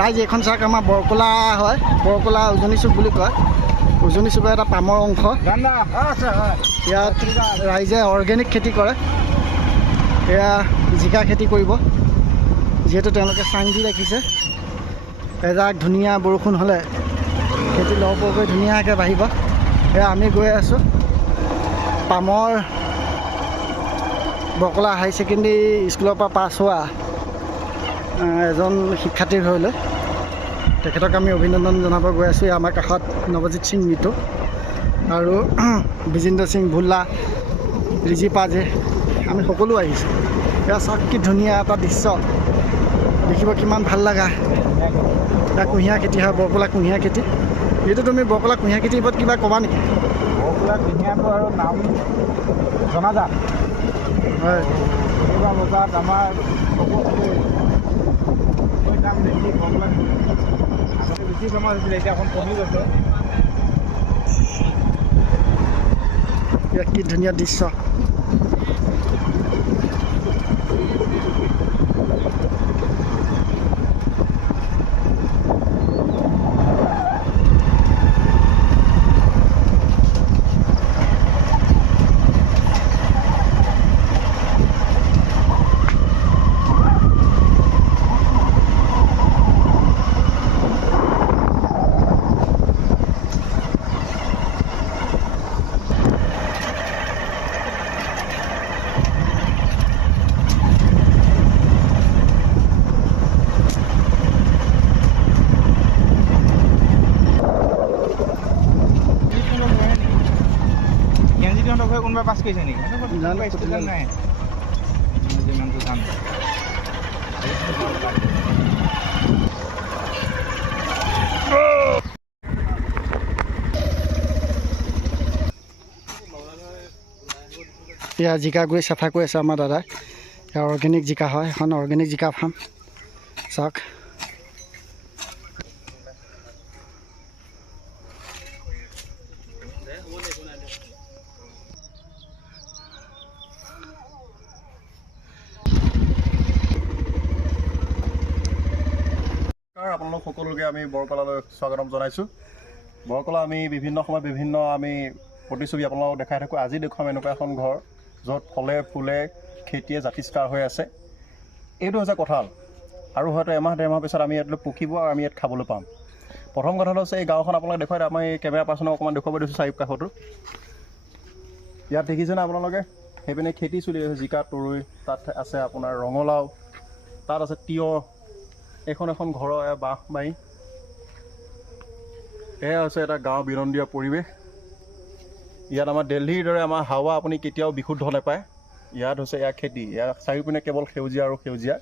ৰাইজ এইখন চাওক আমাৰ বৰকলা হয়, বৰকলা উজনি চুক বুলি কয়। উজনি চুকৰ এটা পামৰ অংশ। ইয়াত ৰাইজে অৰ্গেনিক খেতি কৰে। এয়া জিকা খেতি কৰিব, যিহেতু তেওঁলোকে চাং দি ৰাখিছে। এজাক ধুনীয়া বৰষুণ হ'লে খেতি লহপহকৈ ধুনীয়াকৈ বাঢ়িব। এয়া আমি গৈ আছোঁ পামৰ বৰকলা হাই ছেকেণ্ডেৰী স্কুলৰ পৰা পাছ হোৱা এজন শিক্ষাৰ্থীৰ ঘৰলৈ। তেখেতক আমি অভিনন্দন জনাব গৈ আছোঁ। আমাৰ কাষত নৱজিত সিং মিটো আৰু বিজেন্দ্ৰ সিং ভুল্লা, ৰিজি পাজে, আমি সকলো আহিছোঁ। এয়া চাওক কি ধুনীয়া এটা দৃশ্য, দেখিব কিমান ভাল লগা। এয়া কুঁহিয়াৰ খেতি হয়, বৰকলা কুঁহিয়াৰ খেতি। এইটো তুমি বৰকলা কুঁহিয়াৰ খেতিৰ ওপৰত কিবা ক'বা নেকি? বৰকলা কুঁহিয়াৰটো আৰু নাম জনাজাত হয়। এইবাৰ বজাৰত আমাৰ দাম বেছি। বৰকলা আগতে বেছি ফেমাছ হৈছিলে, এতিয়া অকণ কমি গৈছে। কি ধুনীয়া দৃশ্য। কোনোবা পাছ কৰিছে নেকি? নাই যিমানটো যাম। এয়া জিকা গৈ চাফা কৰি আছে আমাৰ দাদাই। এয়া অৰ্গেনিক জিকা হয়, এখন অৰ্গেনিক জিকা ফাৰ্ম। চাওক আপোনালোক সকলোকে আমি বৰকলালৈ স্বাগতম জনাইছোঁ। বৰকলা আমি বিভিন্ন সময়ত বিভিন্ন আমি প্ৰতিচ্ছবি আপোনালোকক দেখাই থাকোঁ। আজি দেখুৱাম এনেকুৱা এখন ঘৰ য'ত ফলে ফুলে খেতিয়ে জাতিষ্কাৰ হৈ আছে। এইটো হৈছে কঁঠাল, আৰু হয়তো এমাহ ডেৰমাহ পিছত আমি ইয়াত পকিব আৰু আমি ইয়াত খাবলৈ পাম। প্ৰথম কথাটো হৈছে এই গাঁওখন আপোনালোকে দেখুৱাই, আমি কেমেৰা পাৰ্চনক অকণমান দেখুৱাব দিছোঁ চাৰিওকাষতো। ইয়াত দেখিছেনে আপোনালোকে, সেইপিনে খেতি চলি আছে, জিকা তৰৈ, তাত আছে আপোনাৰ ৰঙালাও, তাত আছে তিয়ঁহ। এখন ঘৰৰ বাঁহ মাৰি, এয়া হৈছে এটা গাঁও বিনন্দীয়া পৰিৱেশ। ইয়াত আমাৰ দিল্লীৰ দৰে আমাৰ হাৱা আপুনি কেতিয়াও বিশুদ্ধ নাপায়। ইয়াত হৈছে এয়া খেতি, ইয়াৰ চাৰিওপিনে কেৱল সেউজীয়া আৰু সেউজীয়া।